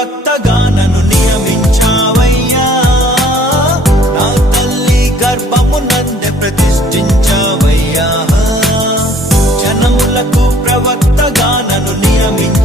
ప్రవక్తగా నన్ను నియమించావయ్యా. నా తల్లి గర్భమునందే ప్రతిష్ఠించావయ్యా. జనములకు ప్రవక్తగా నన్ను నియమించావయ్యా.